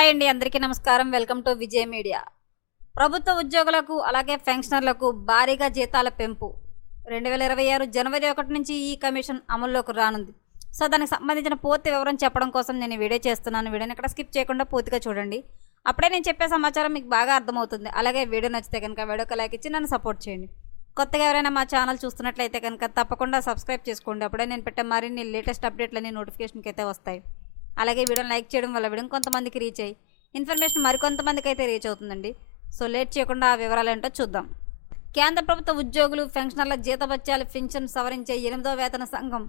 Hi అండి అందరికీ నమస్కారం. Welcome to Vijay media. ప్రభుత్వ ఉద్యోగులకు అలాగే పెన్షనర్లకు భారీగా జీతాల పెంపు. రెండు వేల ఇరవై ఆరు జనవరి ఒకటి నుంచి ఈ కమిషన్ అమల్లోకి రానుంది. సో దానికి సంబంధించిన పూర్తి వివరం చెప్పడం కోసం నేను వీడియో చేస్తున్నాను. వీడియోని ఇక్కడ స్కిప్ చేయకుండా పూర్తిగా చూడండి. అప్పుడే నేను చెప్పే సమాచారం మీకు బాగా అర్థమవుతుంది. అలాగే వీడియో నచ్చితే కనుక వీడియోకి లైక్ ఇచ్చి నన్ను సపోర్ట్ చేయండి. కొత్తగా ఎవరైనా మా ఛానల్ చూస్తున్నట్లయితే కనుక తప్పకుండా సబ్స్క్రైబ్ చేసుకోండి. అప్పుడే నేను పెట్టే మరిన్ని లేటెస్ట్ అప్డేట్లన్నీ నోటిఫికేషన్కి అయితే వస్తాయి. అలాగే వీడియోని లైక్ చేయడం వల్ల వీడియో కొంతమందికి రీచ్ అయ్యి ఇన్ఫర్మేషన్ మరికొంతమందికి అయితే రీచ్ అవుతుందండి. సో లేట్ చేయకుండా ఆ వివరాలు ఏంటో చూద్దాం. కేంద్ర ప్రభుత్వ ఉద్యోగులు పెన్షనర్ల జీతభత్యాలు పెన్షన్ సవరించే ఎనిమిదో వేతన సంఘం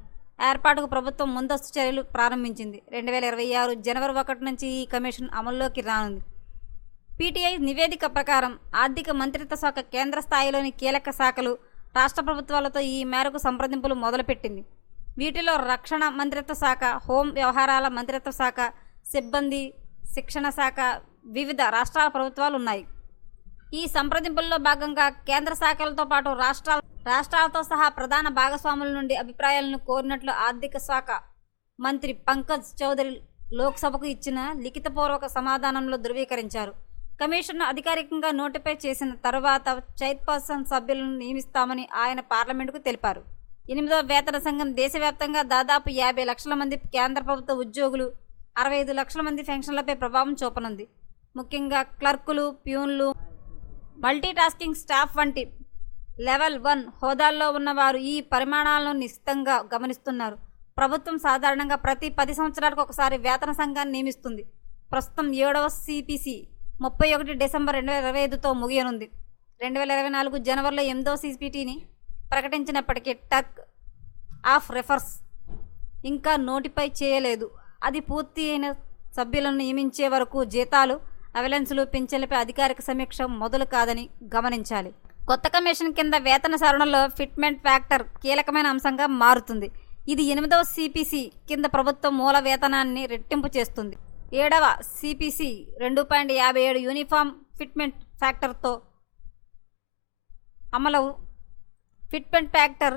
ఏర్పాటుకు ప్రభుత్వం ముందస్తు చర్యలు ప్రారంభించింది. రెండు వేల ఇరవై ఆరు జనవరి ఒకటి నుంచి ఈ కమిషన్ అమల్లోకి రానుంది. పీటీఐ నివేదిక ప్రకారం ఆర్థిక మంత్రిత్వ శాఖ కేంద్ర స్థాయిలోని కీలక శాఖలు రాష్ట్ర ప్రభుత్వాలతో ఈ మేరకు సంప్రదింపులు మొదలుపెట్టింది. వీటిలో రక్షణ మంత్రిత్వ శాఖ హోం వ్యవహారాల మంత్రిత్వ శాఖ సిబ్బంది శిక్షణ శాఖ వివిధ రాష్ట్రాల ప్రభుత్వాలు ఉన్నాయి. ఈ సంప్రదింపుల్లో భాగంగా కేంద్ర శాఖలతో పాటు రాష్ట్రాల రాష్ట్రాలతో సహా ప్రధాన భాగస్వాముల నుండి అభిప్రాయాలను కోరినట్లు ఆర్థిక శాఖ మంత్రి పంకజ్ చౌదరి లోక్సభకు ఇచ్చిన లిఖితపూర్వక సమాధానంలో ధృవీకరించారు. కమిషన్ అధికారికంగా నోటిఫై చేసిన తర్వాత చైర్పర్సన్ సభ్యులను నియమిస్తామని ఆయన పార్లమెంటుకు తెలిపారు. ఎనిమిదో వేతన సంఘం దేశవ్యాప్తంగా దాదాపు యాభై లక్షల మంది కేంద్ర ప్రభుత్వ ఉద్యోగులు అరవై ఐదు లక్షల మంది పెన్షన్లపై ప్రభావం చూపనుంది. ముఖ్యంగా క్లర్కులు ప్యూన్లు మల్టీటాస్కింగ్ స్టాఫ్ వంటి లెవెల్ వన్ హోదాల్లో ఉన్నవారు ఈ పరిమాణాలను నిశ్చితంగా గమనిస్తున్నారు. ప్రభుత్వం సాధారణంగా ప్రతి పది సంవత్సరాలకు ఒకసారి వేతన సంఘాన్ని నియమిస్తుంది. ప్రస్తుతం ఏడవ సిపిసి ముప్పై ఒకటి డిసెంబర్ రెండు వేల ఇరవై ఐదుతో ముగియనుంది. రెండు వేల ఇరవై నాలుగు జనవరిలో ఎనిమిదో సిపిటిని ప్రకటించినప్పటికీ టక్ ఆఫ్ రెఫర్స్ ఇంకా నోటిఫై చేయలేదు. అది పూర్తి అయిన సభ్యులను నియమించే వరకు జీతాలు అవలెన్సులు పింఛన్లపై అధికారిక సమీక్ష మొదలు కాదని గమనించాలి. కొత్త కమిషన్ కింద వేతన సవరణలో ఫిట్మెంట్ ఫ్యాక్టర్ కీలకమైన అంశంగా మారుతుంది. ఇది ఎనిమిదవ సిపిసి కింద ప్రభుత్వం మూల వేతనాన్ని రెట్టింపు చేస్తుంది. ఏడవ సిపిసి రెండు పాయింట్ యాభై ఏడు యూనిఫామ్ ఫిట్మెంట్ ఫ్యాక్టర్తో అమలు ఫిట్మెంట్ ఫ్యాక్టర్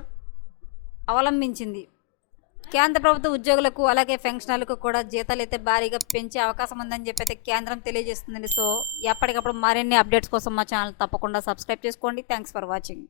అవలంబించింది. కేంద్ర ప్రభుత్వ ఉద్యోగులకు అలాగే పెన్షనర్లకు కూడా జీతాలు అయితే భారీగా పెంచే అవకాశం ఉందని చెప్పి అయితే కేంద్రం తెలియజేస్తుందండి. సో ఎప్పటికప్పుడు మరిన్ని అప్డేట్స్ కోసం మా ఛానల్ తప్పకుండా సబ్స్క్రైబ్ చేసుకోండి. Thanks for watching.